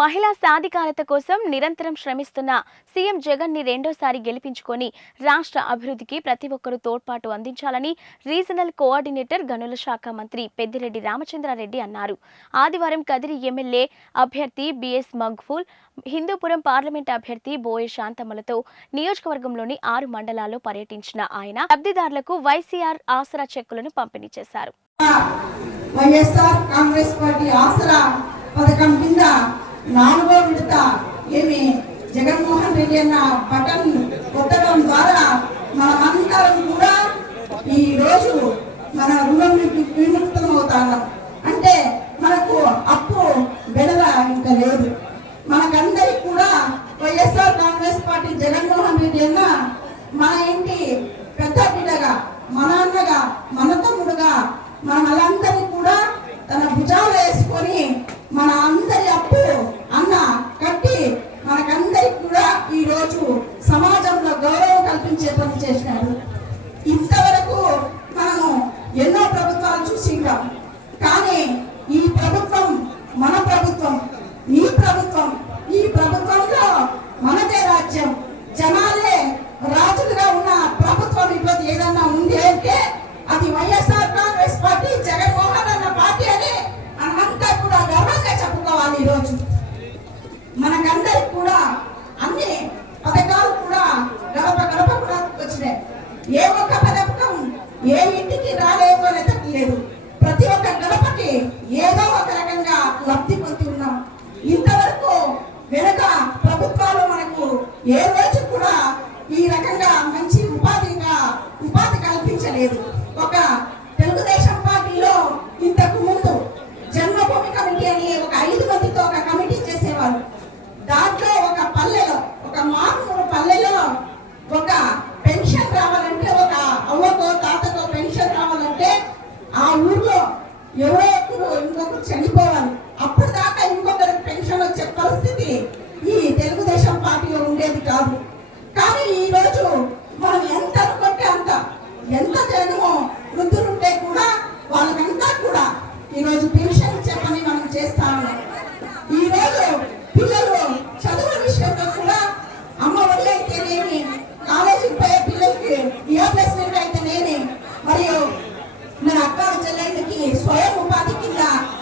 మహిళా సాధికారత కోసం నిరంతరం శ్రమిస్తున్న సీఎం జగన్ని రెండోసారి గెలిపించుకొని రాష్ట్ర అభివృద్ధికి ప్రతి ఒక్కరూ తోడ్పాటు అందించాలని రీజనల్ కోఆర్డినేటర్ గనుల శాఖ మంత్రి పెద్దిరెడ్డి రామచంద్రారెడ్డి అన్నారు. ఆదివారం కదిరి ఎమ్మెల్యే అభ్యర్థి బిఎస్ మగ్ఫూల్ హిందూపురం పార్లమెంట్ అభ్యర్థి బోయే శాంతమ్మలతో నియోజకవర్గంలోని ఆరు మండలాల్లో పర్యటించిన ఆయన లబ్ధిదారులకు వైసీఆర్ ఆసరా చెక్కులను పంపిణీ చేశారు. వైఎస్ఆర్ కాంగ్రెస్ పార్టీ ఆసరా పథకం కింద నాలుగో విడత. ఏమి? జగన్మోహన్ రెడ్డి అన్న బటన్ కొట్టడం ద్వారా మనమందరం కూడా ఈ రోజు మన రుణం నుంచి విముక్తం అవుతాం అంటే మనకు అప్పు బెడల ఇంకా లేదు. మనకందరికి కూడా వైఎస్ఆర్ కాంగ్రెస్ పార్టీ జగన్మోహన్ రెడ్డి అన్న మన ఇంటి పెద్ద బిడ్డగా మన అన్నగా మన తమ్ముడుగా మన తప్పించే పని చేసినాడు. ఇంతవరకు మనము ఎన్నో ప్రభుత్వాలు చూసింటాం. కానీ ఈ ప్రభుత్వం మన ప్రభుత్వం ఈ ప్రభుత్వం ఈ ప్రభుత్వంలో మనదే రాజ్యం జనాలే రాజులుగా ఉన్న ప్రభుత్వం ఈరోజు ఏదన్నా ఉంది అంటే అది వైఎస్ఆర్ కాంగ్రెస్ పార్టీ జగన్మోహన్ అన్న పార్టీ అని మనమంతా కూడా గర్వంగా చెప్పుకోవాలి ఈరోజు మనకందరికి కూడా అన్ని పథకాలు కూడా గడప గడప కూడా వచ్చినాయి ఏ ఒక్క పథకం ఏ ఇంటికి రాలేదు అనేది లేదు ప్రతి ఒక్క గడపకి ఏదో ఒక రకంగా లబ్ధి పొంది ఉన్నాం. ఇంతవరకు వెనుక ప్రభుత్వాలు మనకు ఏ రోజు కూడా ఈ రకంగా మంచి ఉపాధిగా ఉపాధి కల్పించలేదు. ఒక తెలుగుదేశం పార్టీలో ఇంతకు ముందు జన్మభూమి కమిటీ అని ఒక ఐదు మందితో ఒక కమిటీ చేసేవారు. దాంట్లో ఒక పల్లెలో ఒక మారుమూల పల్లెలో ఒక ఎవరో ఒకరు ఇంకొకరు చనిపోవాలి. అప్పుడు దాకా ఇంకొకరికి పెన్షన్ వచ్చే పరిస్థితి ఈ తెలుగుదేశం పార్టీలో ఉండేది కాదు. కానీ ఈ రోజు మనం ఎంత అనుకుంటే అంత ఎంత జనమో వృద్ధులుంటే కూడా వాళ్ళకంతా కూడా ఈరోజు పెన్షన్ ఇచ్చే పని మనం చేస్తామని చెల్లెళ్ళకి స్వయం ఉపాధి కింద చేయుత